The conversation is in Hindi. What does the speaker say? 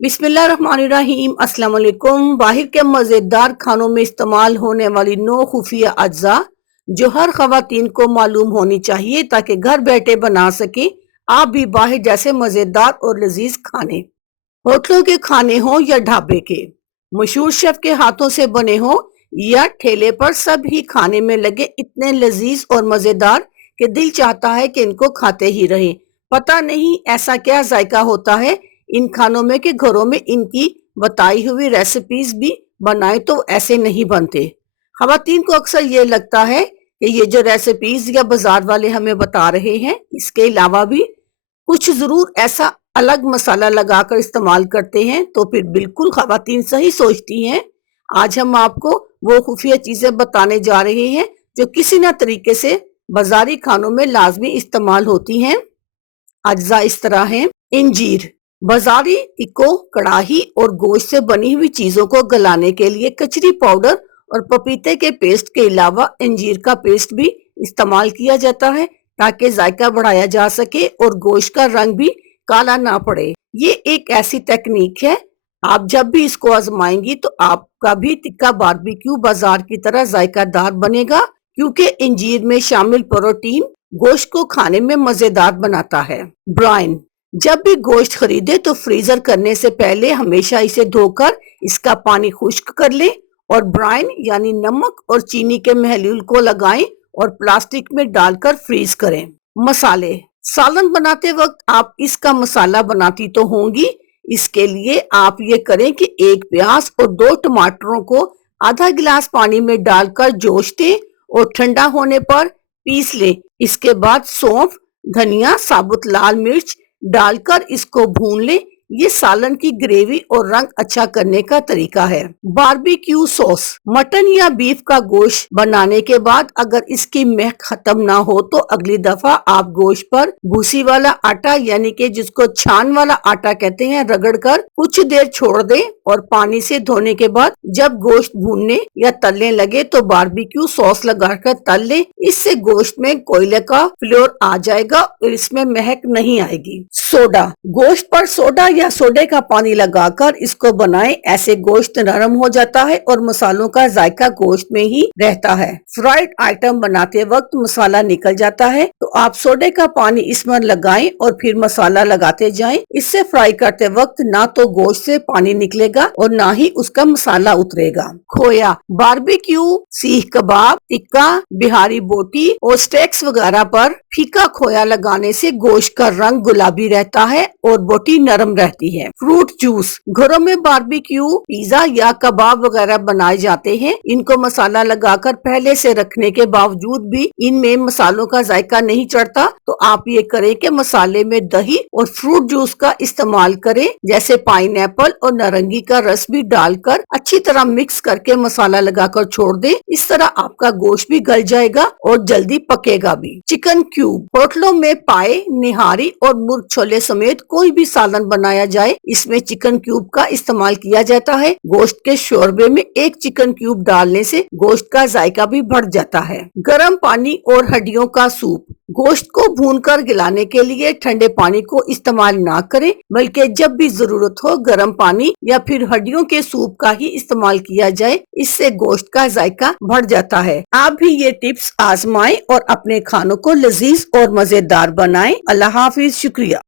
बिस्मिल्लाहिर्रहमानिर्रहीम। अस्सलाम वालेकुम। बाहर के मज़ेदार खानों में इस्तेमाल होने वाली 9 खुफिया अज्जा जो हर ख़वातीन को मालूम होनी चाहिए ताकि घर बैठे बना सके आप भी बाहर जैसे मज़ेदार और लजीज खाने। होटलों के खाने हो या ढाबे के, मशहूर शेफ के हाथों से बने हो या ठेले पर, सब ही खाने में लगे इतने लजीज और मज़ेदार कि दिल चाहता है कि इनको खाते ही रहें। पता नहीं ऐसा क्या जायका होता है इन खानों में कि घरों में इनकी बताई हुई रेसिपीज भी बनाए तो ऐसे नहीं बनते। खवातीन को अक्सर ये लगता है कि ये जो रेसिपीज या बाजार वाले हमें बता रहे हैं इसके अलावा भी कुछ जरूर ऐसा अलग मसाला लगाकर इस्तेमाल करते हैं, तो फिर बिल्कुल खवातीन सही सोचती हैं। आज हम आपको वो खुफिया चीजें बताने जा रहे हैं जो किसी न तरीके से बाजारी खानों में लाजमी इस्तेमाल होती हैं। अज्जा इस तरह हैं। इंजीर, बाजारी टिक्को, कड़ाही और गोश्त से बनी हुई चीजों को गलाने के लिए कचरी पाउडर और पपीते के पेस्ट के अलावा अंजीर का पेस्ट भी इस्तेमाल किया जाता है ताकि जायका बढ़ाया जा सके और गोश्त का रंग भी काला ना पड़े। ये एक ऐसी तकनीक है, आप जब भी इसको आजमाएंगी तो आपका भी टिक्का बारबेक्यू बाजार की तरह जायकादार बनेगा, क्योंकि अंजीर में शामिल प्रोटीन गोश्त को खाने में मजेदार बनाता है। ब्राइन, जब भी गोश्त खरीदे तो फ्रीजर करने से पहले हमेशा इसे धोकर इसका पानी खुश्क कर लें और ब्राइन यानी नमक और चीनी के महलूल को लगाएं और प्लास्टिक में डालकर फ्रीज करें। मसाले, सालन बनाते वक्त आप इसका मसाला बनाती तो होंगी। इसके लिए आप ये करें कि 1 प्याज और 2 टमाटरों को आधा गिलास पानी में डालकर जोश दें और ठंडा होने पर पीस लें। इसके बाद सौंफ, धनिया, साबुत लाल मिर्च डालकर इसको भून लें। ये सालन की ग्रेवी और रंग अच्छा करने का तरीका है। बारबेक्यू सॉस, मटन या बीफ का गोश्त बनाने के बाद अगर इसकी महक खत्म ना हो तो अगली दफा आप गोश्त पर भूसी वाला आटा यानी कि जिसको छान वाला आटा कहते हैं रगड़कर कुछ देर छोड़ दें और पानी से धोने के बाद जब गोश्त भूनने या तलने लगे तो बारबेक्यू सॉस लगाकर तल लें। इससे गोश्त में कोयले का फ्लेवर आ जाएगा और इसमें महक नहीं आएगी। सोडा, गोश्त पर सोडा या सोडे का पानी लगाकर इसको बनाएं, ऐसे गोश्त नरम हो जाता है और मसालों का जायका गोश्त में ही रहता है। फ्राइड आइटम बनाते वक्त मसाला निकल जाता है तो आप सोडे का पानी इसमें लगाएं और फिर मसाला लगाते जाएं। इससे फ्राई करते वक्त ना तो गोश्त से पानी निकलेगा और ना ही उसका मसाला उतरेगा। खोया, बारबेक्यू, सीख कबाब, टिक्का, बिहारी बोटी और स्टेक्स वगैरह पर फीका खोया लगाने से गोश्त का रंग गुलाबी रहता है और बोटी नरम रहती है। फ्रूट जूस, घरों में बारबेक्यू, पिज्जा या कबाब वगैरह बनाए जाते हैं। इनको मसाला लगाकर पहले से रखने के बावजूद भी इनमें मसालों का जायका नहीं चढ़ता तो आप ये करें कि मसाले में दही और फ्रूट जूस का इस्तेमाल करें, जैसे पाइनएप्पल और नारंगी का रस भी डालकर अच्छी तरह मिक्स करके मसाला लगाकर छोड़ दें। इस तरह आपका गोश्त भी गल जाएगा और जल्दी पकेगा भी। चिकन क्यूब, होटलों में पाए, निहारी और मुर्ग छोले समेत कोई भी सालन बनाया जाए इसमें चिकन क्यूब का इस्तेमाल किया जाता है। गोश्त के शोरबे में 1 चिकन क्यूब डालने से गोश्त का जायका भी बढ़ जाता है। गर्म पानी और हड्डियों का सूप, गोश्त को भूनकर गिलाने के लिए ठंडे पानी को इस्तेमाल ना करें, बल्कि जब भी जरूरत हो गर्म पानी या फिर हड्डियों के सूप का ही इस्तेमाल किया जाए। इससे गोश्त का जायका बढ़ जाता है। आप भी ये टिप्स आजमाएं और अपने खानों को लजीज और मजेदार बनाएं। अल्लाह हाफिज, शुक्रिया।